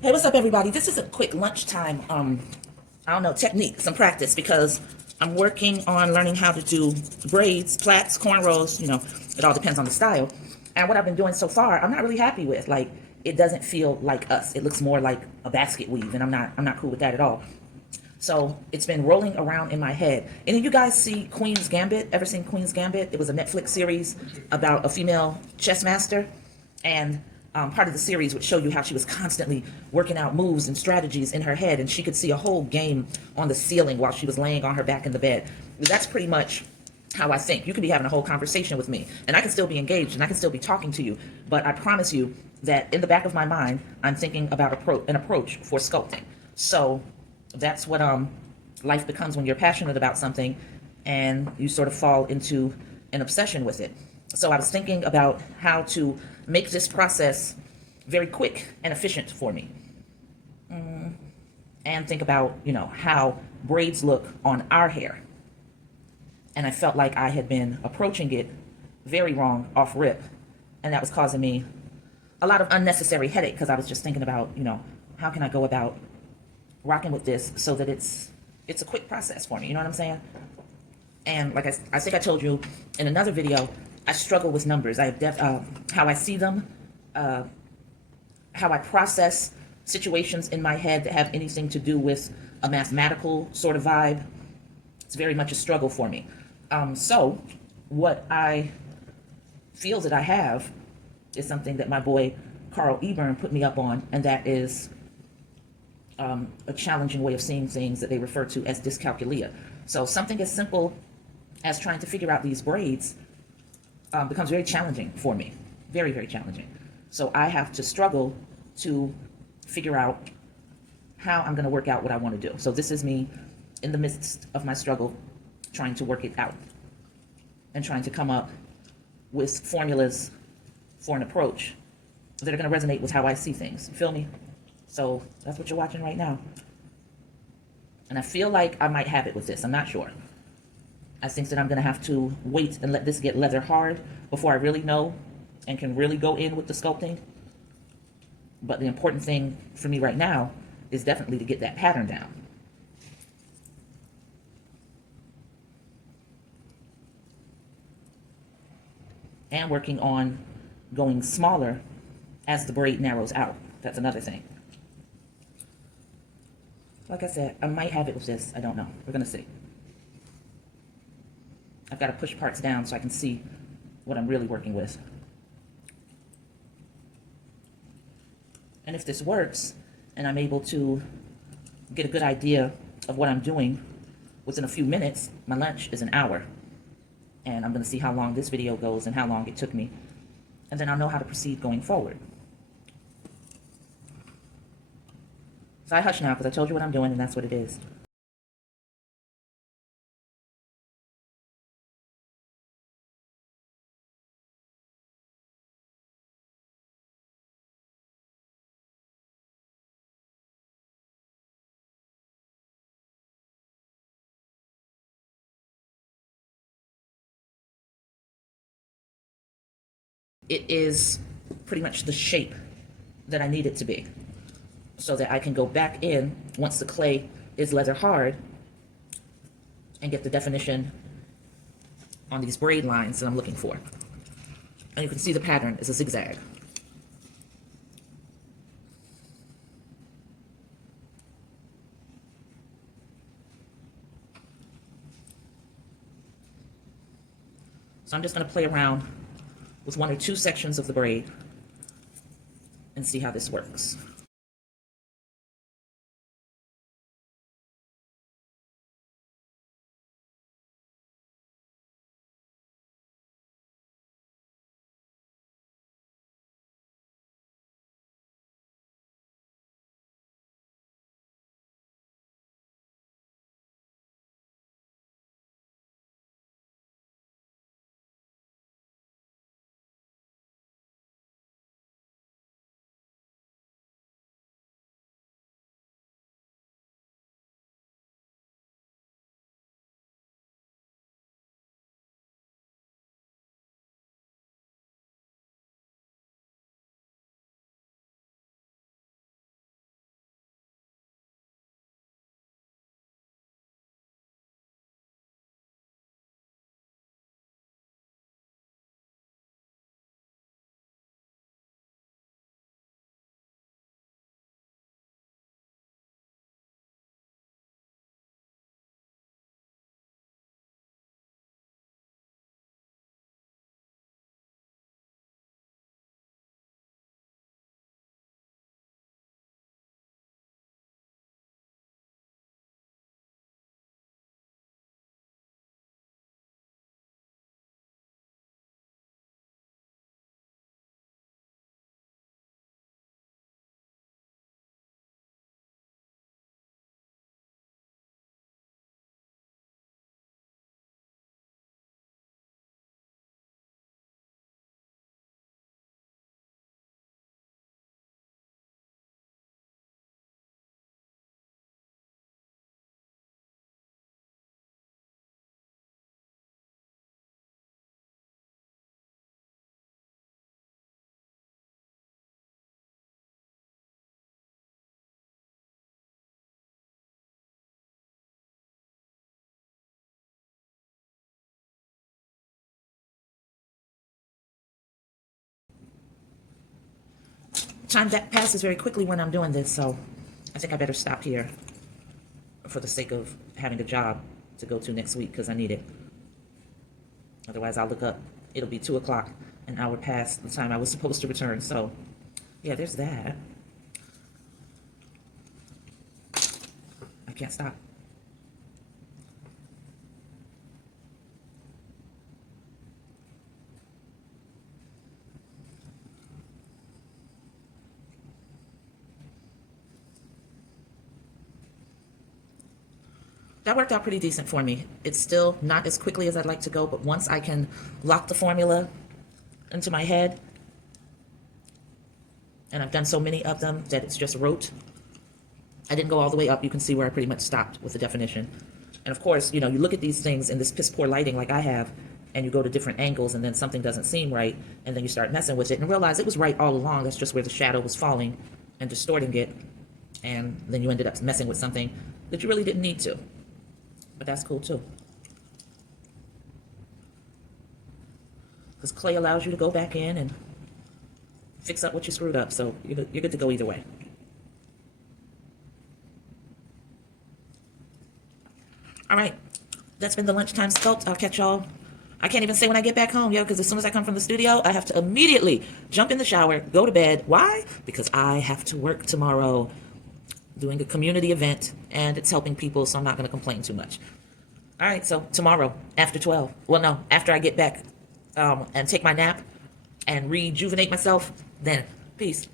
Hey, what's up, everybody? This is a quick lunchtime, I don't know, technique, some practice, because I'm working on learning how to do braids, plaits, cornrows, it all depends on the style. And what I've been doing so far, I'm not really happy with. Like, it doesn't feel like us. It looks more like a basket weave, and I'm not cool with that at all. So it's been rolling around in my head. Any of you guys see Queen's Gambit? Ever seen Queen's Gambit? It was a Netflix series about a female chess master. And part of the series would show you how she was constantly working out moves and strategies in her head. And she could see a whole game on the ceiling while she was laying on her back in the bed. That's pretty much how I think. You could be having a whole conversation with me, and I can still be engaged, and I can still be talking to you. But I promise you that in the back of my mind, I'm thinking about an approach for sculpting. So that's what life becomes when you're passionate about something and you sort of fall into an obsession with it. So I was thinking about how to make this process very quick and efficient for me, and think about, how braids look on our hair. And I felt like I had been approaching it very wrong off rip, and that was causing me a lot of unnecessary headache, because I was just thinking about, how can I go about rocking with this so that it's a quick process for me, you know what I'm saying? And like I think I told you in another video, I struggle with numbers. How I see them, how I process situations in my head that have anything to do with a mathematical sort of vibe. It's very much a struggle for me. So what I feel that I have is something that my boy Carl Eburn put me up on, and that is a challenging way of seeing things that they refer to as dyscalculia. So something as simple as trying to figure out these braids becomes very challenging for me. Very, very challenging. So I have to struggle to figure out how I'm going to work out what I want to do. So this is me in the midst of my struggle, trying to work it out and trying to come up with formulas for an approach that are going to resonate with how I see things. You feel me? So that's what you're watching right now. And I feel like I might have it with this. I'm not sure. I think that I'm going to have to wait and let this get leather hard before I really know and can really go in with the sculpting. But the important thing for me right now is definitely to get that pattern down. And working on going smaller as the braid narrows out. That's another thing. Like I said, I might have it with this. I don't know. We're going to see. I've got to push parts down so I can see what I'm really working with. And if this works, and I'm able to get a good idea of what I'm doing within a few minutes, my lunch is an hour. And I'm going to see how long this video goes and how long it took me. And then I'll know how to proceed going forward. So I hush now because I told you what I'm doing, and that's what it is. It is pretty much the shape that I need it to be, so that I can go back in once the clay is leather hard and get the definition on these braid lines that I'm looking for. And you can see the pattern is a zigzag. So I'm just going to play around with one or two sections of the braid and see how this works. time that passes very quickly when I'm doing this, so I think I better stop here for the sake of having a job to go to next week because I need it. Otherwise, I'll look up. It'll be 2 o'clock, an hour past the time I was supposed to return. So, yeah, there's that. I can't stop. That worked out pretty decent for me. It's still not as quickly as I'd like to go, but once I can lock the formula into my head, and I've done so many of them that it's just rote. I didn't go all the way up. You can see where I pretty much stopped with the definition. And of course, you know, you look at these things in this piss poor lighting like I have, and you go to different angles, and then something doesn't seem right, and then you start messing with it and realize it was right all along. That's just where the shadow was falling and distorting it, and then you ended up messing with something that you really didn't need to. But that's cool too. Because clay allows you to go back in and fix up what you screwed up. So you're good to go either way. All right. That's been the lunchtime sculpt. I'll catch y'all. I can't even say when I get back home, yo, because as soon as I come from the studio, I have to immediately jump in the shower, go to bed. Why? Because I have to work tomorrow, doing a community event, and it's helping people, so I'm not going to complain too much. All right, so tomorrow after 12, well, no, after I get back and take my nap and rejuvenate myself, then peace.